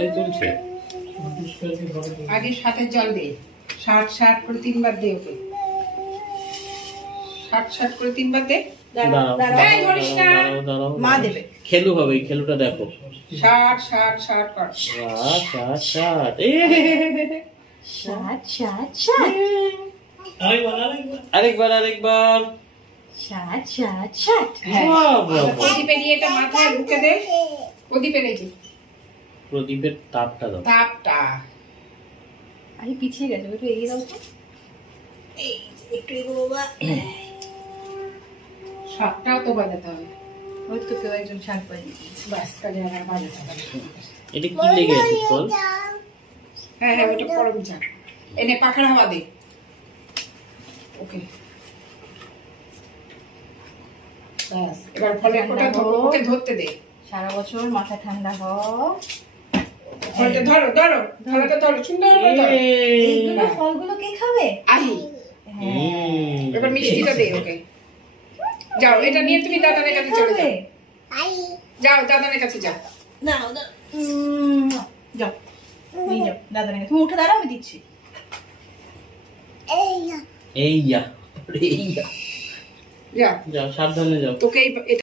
এই চলছে। আগে সাতের জল দে, 60 60 করে 3 বার দে ওকে, 60 60 করে 3 বার দে। এই ধরিস না, মা দেবে। খেলু হবে, এই খেলুটা দেখো। 60 60 60 কর। 60 60 60 60 60 60 আরেকবার 60 60 60 প্রদীপে নিয়ে এটা মাথায় বুকে দে, প্রদীপে রেখে প্রদীপের তাপটা দাও। তাপটা আরে পিছিয়ে গেছে, একটু এগিয়ে দাও তো। এই একটু এগো বাবা। শাকটাও তো বাজাতে হবে। ওই তো কেউ একজন শাক বাজিয়ে বাস কাজে আমার বাজাতে হবে। এটা কি লেগে আছে বল? হ্যাঁ হ্যাঁ, ওটা পরম চা। এনে পাখার হাওয়া দে ওকে। বাস, এবার ফলের কোটা ওকে ধরতে দে। সারা বছর মাথা ঠান্ডা হোক। ফলটা ধরো ধরো, ফলটা ধরো, সুন্দর করে ধরো। এইগুলো ফলগুলো কে খাবে? আহি, এবার মিষ্টিটা দে ওকে। যাও, এটা নিয়ে তুমি দাদানের কাছে চলে যাও। যাও দাদানের কাছে যাও। না যাও, নিয়ে যাও দাদানের কাছে। তুমি উঠে দাঁড়াও, আমি দিচ্ছি। এইয়া যাও যাও, সাবধানে যাও। তোকে